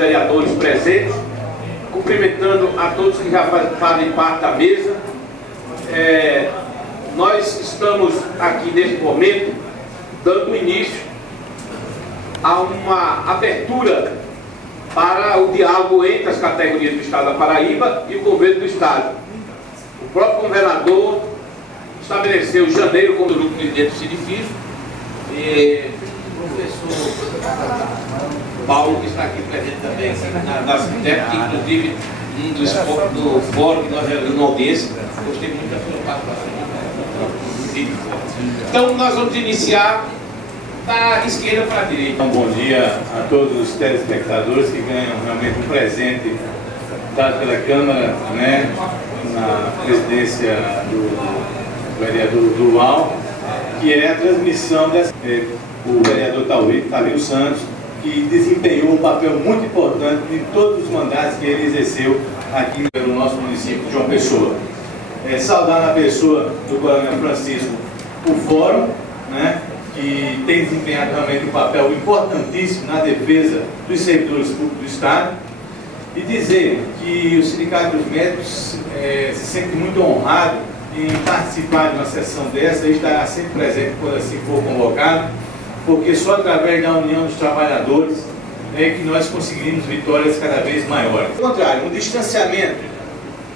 Vereadores presentes, cumprimentando a todos que já fazem parte da mesa. Nós estamos aqui neste momento dando início a uma abertura para o diálogo entre as categorias do Estado da Paraíba e o governo do Estado. O próprio governador estabeleceu janeiro como grupo presidente desse edifício, e o professor Paulo, que está aqui presente também, na Citep, que inclusive do fórum que nós realizamos na audiência. Gostei muito da sua participação. Então nós vamos iniciar da esquerda para a direita. Então, bom dia a todos os telespectadores que ganham realmente um presente dado pela Câmara, né, na presidência do vereador Duval, que é a transmissão o vereador Taurício Santos, que desempenhou um papel muito importante em todos os mandatos que ele exerceu aqui no nosso município de João Pessoa. Saudar na pessoa do Coronel Francisco o Fórum, né, que tem desempenhado realmente um papel importantíssimo na defesa dos servidores públicos do Estado, e dizer que o Sindicato dos Médicos se sente muito honrado em participar de uma sessão dessa e estará sempre presente quando assim for convocado, porque só através da união dos trabalhadores é que nós conseguimos vitórias cada vez maiores. Ao contrário, um distanciamento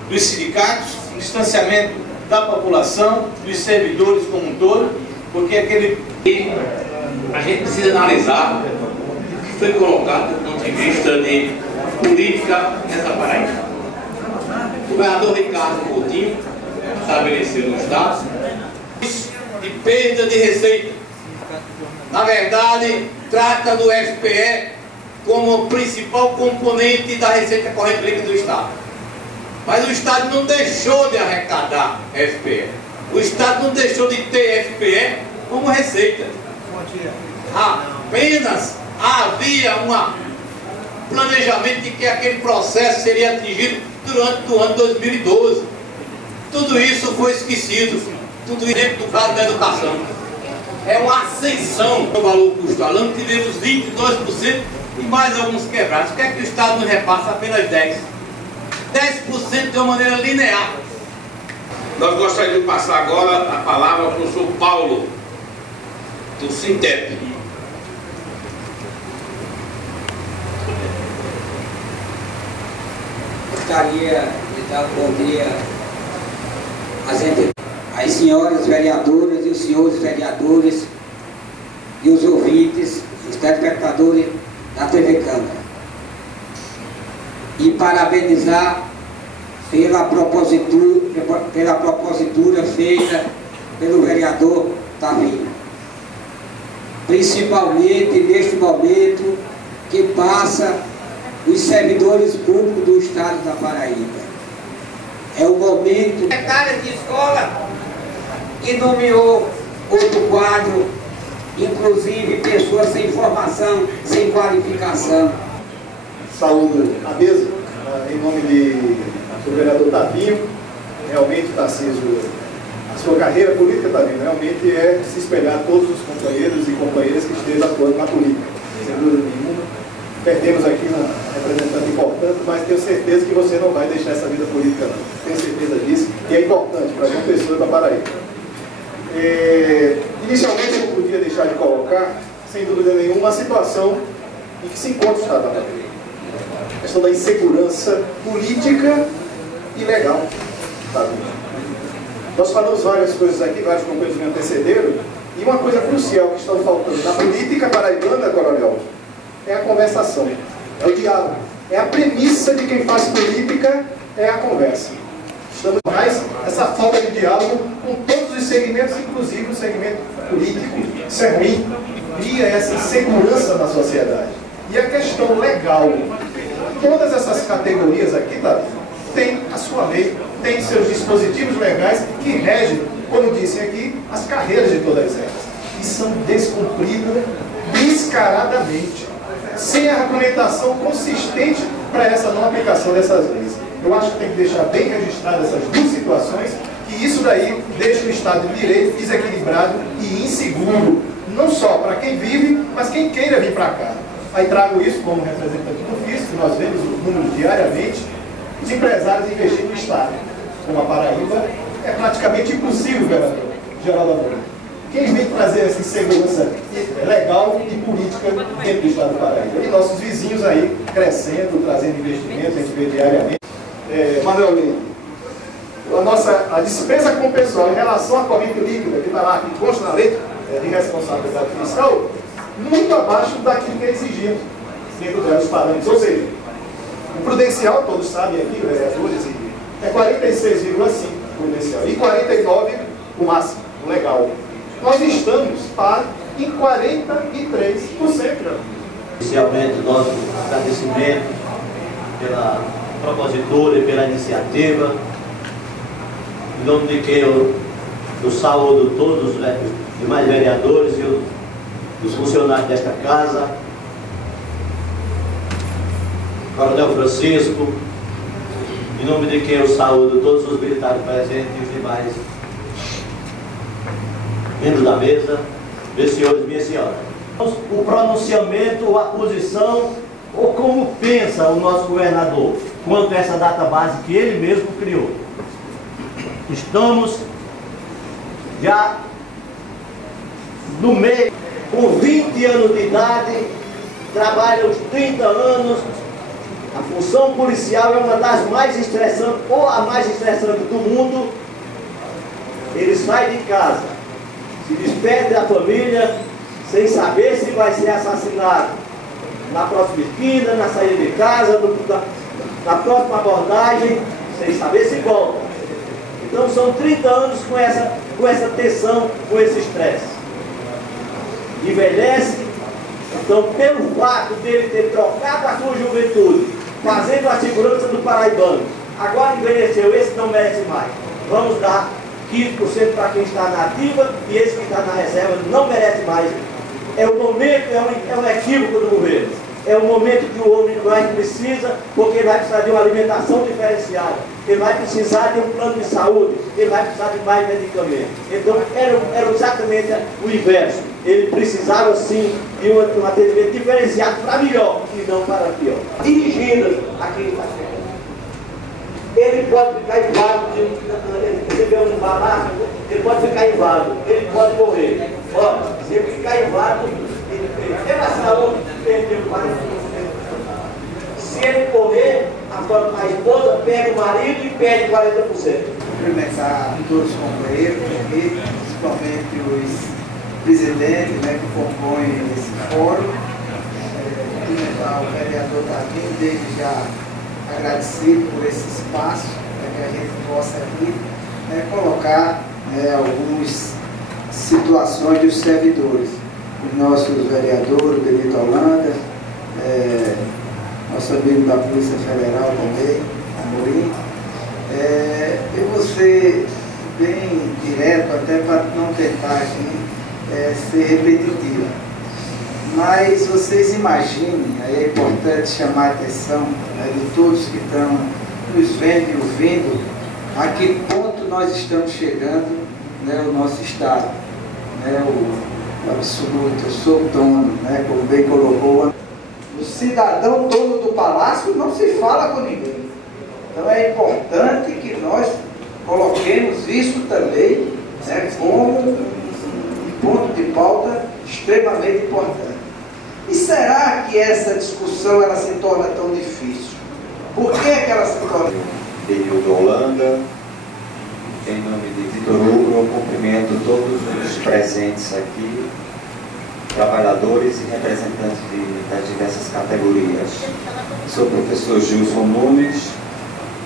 dos sindicatos, um distanciamento da população, dos servidores como um todo, porque a gente precisa analisar o que foi colocado do ponto de vista de política nessa Paraíba. O governador Ricardo Coutinho estabeleceu no Estado de perda de receita. Na verdade, trata do FPE como o principal componente da receita corrente líquida do Estado. Mas o Estado não deixou de arrecadar FPE. O Estado não deixou de ter FPE como receita. Apenas havia um planejamento de que aquele processo seria atingido durante o ano 2012. Tudo isso foi esquecido. Tudo isso dentro do caso da educação. É uma ascensão do valor custo aluno. Tivemos 22% e mais alguns quebrados. O que é que o Estado nos repassa? Apenas 10%. 10% de uma maneira linear. Nós gostaríamos de passar agora a palavra ao professor Paulo, do Sintep. Gostaria de dar bom dia às senhoras vereadoras e os senhores vereadores e os ouvintes, os telespectadores da TV Câmara. E parabenizar pela propositura feita pelo vereador Tavinho. Principalmente neste momento que passa os servidores públicos do Estado da Paraíba. É o momento... Secretária de escola e nomeou outro quadro, inclusive pessoas sem formação, sem qualificação. Saúdo a mesa, em nome do vereador Tavinho. Realmente, Tarcísio, a sua carreira política, Tavinho, realmente é se espelhar todos os companheiros e companheiras que estejam atuando na política. Sem dúvida nenhuma. Perdemos aqui um representante importante, mas tenho certeza que você não vai deixar essa vida política, não. Tenho certeza disso, e é importante para João Pessoa e para Paraíba. Inicialmente, eu não podia deixar de colocar, sem dúvida nenhuma, a situação em que se encontra o Estado da Paraíba. A questão da insegurança política e legal. Tá? Nós falamos várias coisas aqui, vários companheiros me antecederam, e uma coisa crucial que está faltando na política paraibana, Coronel, é a conversação, é o diálogo. É a premissa de quem faz política, é a conversa. Estamos mais essa falta de diálogo com todos os segmentos, inclusive o segmento político. Isso é ruim, cria essa insegurança na sociedade. E a questão legal, todas essas categorias aqui, tá, tem a sua lei, tem seus dispositivos legais que regem, como disse aqui, as carreiras de todas elas. E são descumpridas descaradamente, sem argumentação consistente para essa não aplicação dessas leis. Eu acho que tem que deixar bem registradas essas duas situações, que isso daí deixa o Estado de Direito desequilibrado e inseguro, não só para quem vive, mas quem queira vir para cá. Aí trago isso como representante do FIS, nós vemos os números diariamente, os empresários investindo no Estado. Como a Paraíba, é praticamente impossível, vereador Geraldo Amorim. Quem vem trazer essa insegurança legal e política dentro do Estado do Paraíba? E nossos vizinhos aí crescendo, trazendo investimentos, a gente vê diariamente. Manuel Lima, a despesa com o pessoal em relação à corrente líquida, que está lá, que consta na lei de responsabilidade fiscal, muito abaixo daquilo que é exigido dentro dos parâmetros. Ou seja, o prudencial, todos sabem aqui, os vereadores, é 46,5 prudencial e 49 o máximo, o legal. Nós estamos em 43%. Inicialmente, nosso agradecimento pela propositura e pela iniciativa, em nome de que eu saúdo todos os demais vereadores e os funcionários desta casa, Coronel Francisco, em nome de que eu saúdo todos os militares presentes e os demais membros da mesa, meus senhores e minhas senhoras. O pronunciamento, ou a posição, ou como pensa o nosso governador quanto a essa data base que ele mesmo criou. Estamos já no meio, com 20 anos de idade, trabalha uns 30 anos. A função policial é uma das mais estressantes, ou a mais estressante do mundo. Ele sai de casa, se despede da família, sem saber se vai ser assassinado na próxima esquina, na saída de casa, na próxima abordagem, sem saber se volta. Então são 30 anos com essa tensão, com esse estresse. Envelhece, então pelo fato dele ter trocado a sua juventude, fazendo a segurança do paraibano, agora envelheceu, esse não merece mais. Vamos dar 15% para quem está na ativa e esse que está na reserva não merece mais. É o momento, é um equívoco do governo. É o momento que o homem mais precisa, porque ele vai precisar de uma alimentação diferenciada, ele vai precisar de um plano de saúde, ele vai precisar de mais medicamentos. Então era exatamente o inverso. Ele precisava sim de um atendimento diferenciado para melhor e não para pior. Dirigindo aqui está chegando. Ele pode ficar inválido, ele recebeu um balaço, ele pode ficar inválido, ele pode morrer. Ó, se ele ficar inválido, pela saúde, perdeu 40%. Se ele morrer, a esposa perde o marido e perde 40%. Cumprimentar todos os companheiros aqui, principalmente os presidentes, né, que compõem esse fórum. Cumprimentar o vereador Tavinho, desde já agradecido por esse espaço, para que a gente possa aqui colocar algumas situações dos servidores. Os nossos vereadores, Benito Holanda, nosso amigo da Polícia Federal também, Amorim. Eu vou ser bem direto, até para não tentar aqui ser repetitivo. Mas vocês imaginem, aí é importante chamar a atenção de todos que estão nos vendo e ouvindo, a que ponto nós estamos chegando, o nosso Estado. O absoluto, eu sou dono, como bem colocou. O cidadão dono do palácio não se fala com ninguém. Então é importante que nós coloquemos isso também como um ponto de pauta extremamente importante. E será que essa discussão ela se torna tão difícil? Por que é que ela se torna? Benito Holanda, em nome de Vitor Hugo, eu cumprimento todos os presentes aqui, trabalhadores e representantes das diversas categorias. Sou o professor Gilson Nunes,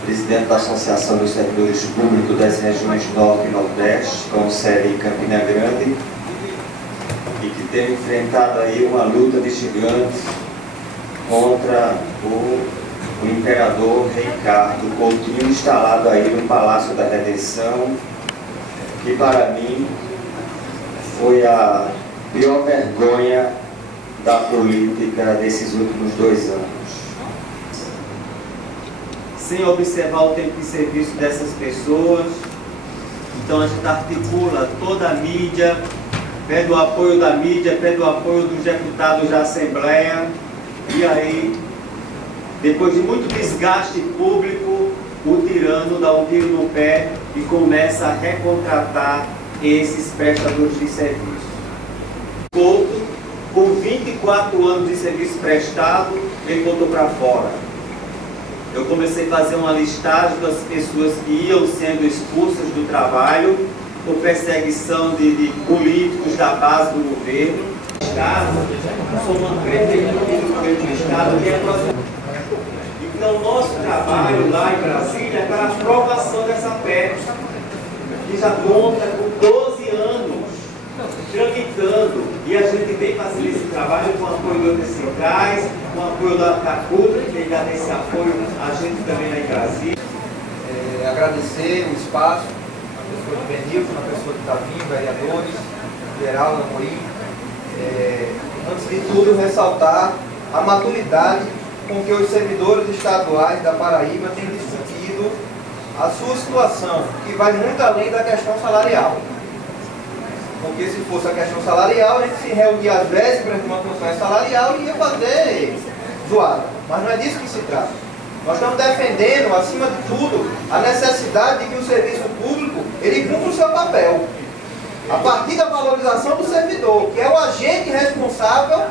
presidente da Associação dos Servidores Públicos das regiões Norte e Nordeste, com sede em Campina Grande, e que tem enfrentado aí uma luta de gigantes contra o imperador Ricardo Coutinho, instalado aí no Palácio da Redenção, que para mim foi a pior vergonha da política desses últimos 2 anos. Sem observar o tempo de serviço dessas pessoas, então a gente articula toda a mídia, pede o apoio da mídia, pede o apoio dos deputados da Assembleia, e aí Depois de muito desgaste público, o tirano dá um tiro no pé e começa a recontratar esses prestadores de serviço. Couto, com 24 anos de serviço prestado, ele botou para fora. Eu comecei a fazer uma listagem das pessoas que iam sendo expulsas do trabalho por perseguição de políticos da base do governo. Sou uma prefeitura do governo do Estado que é próximo. Então, nosso trabalho lá em Brasília é para a aprovação dessa PEC, que já conta com 12 anos tramitando, e a gente vem fazendo esse trabalho com apoio de outras centrais, com apoio da CUT, que dá esse apoio a gente também lá em Brasília. Agradecer o espaço, na pessoa de Benilton, na pessoa de Tavinho, vereadores, Geraldo Amorim. Antes de tudo, ressaltar a maturidade com que os servidores estaduais da Paraíba têm discutido a sua situação, que vai muito além da questão salarial. Porque se fosse a questão salarial, a gente se reunia às vésperas de uma campanha salarial e ia fazer zoada. Mas não é disso que se trata. Nós estamos defendendo, acima de tudo, a necessidade de que o serviço público ele cumpra o seu papel. A partir da valorização do servidor, que é o agente responsável,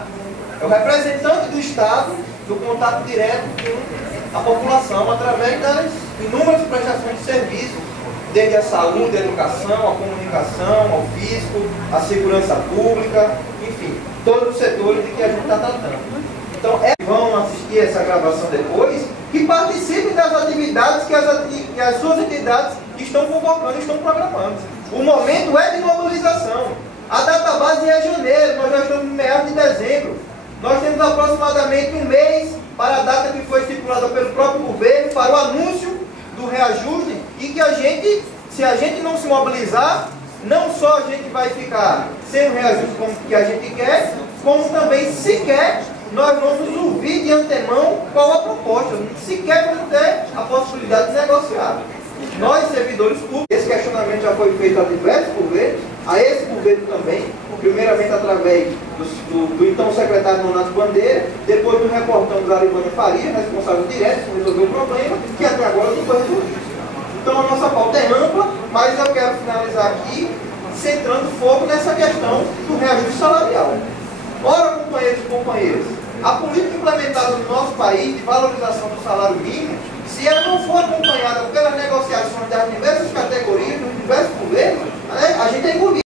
é o representante do Estado, do contato direto com a população, através das inúmeras prestações de serviço, desde a saúde, a educação, a comunicação, ao fisco, a segurança pública, enfim, todos os setores de que a gente está tratando. Então, vão assistir essa gravação depois, que participem das atividades que as suas entidades estão convocando, estão programando. O momento é de mobilização. A data base é janeiro, nós já estamos no meados de dezembro. Nós temos aproximadamente um mês para a data que foi estipulada pelo próprio governo, para o anúncio do reajuste, e que a gente, se a gente não se mobilizar, não só a gente vai ficar sem o reajuste como que a gente quer, como também sequer nós vamos ouvir de antemão qual a proposta, sequer vamos ter a possibilidade de negociar. Nós, servidores públicos, esse questionamento já foi feito a diversos governos, a esse governo também, primeiramente através do então secretário Nonato Bandeira, depois do reportão do Arivânia Faria, responsável direto por resolver o problema, que até agora não foi resolvido. Então a nossa pauta é ampla, mas eu quero finalizar aqui centrando foco nessa questão do reajuste salarial. Ora, companheiros e companheiras, a política implementada no nosso país de valorização do salário mínimo, se ela não for acompanhada pelas negociações das diversas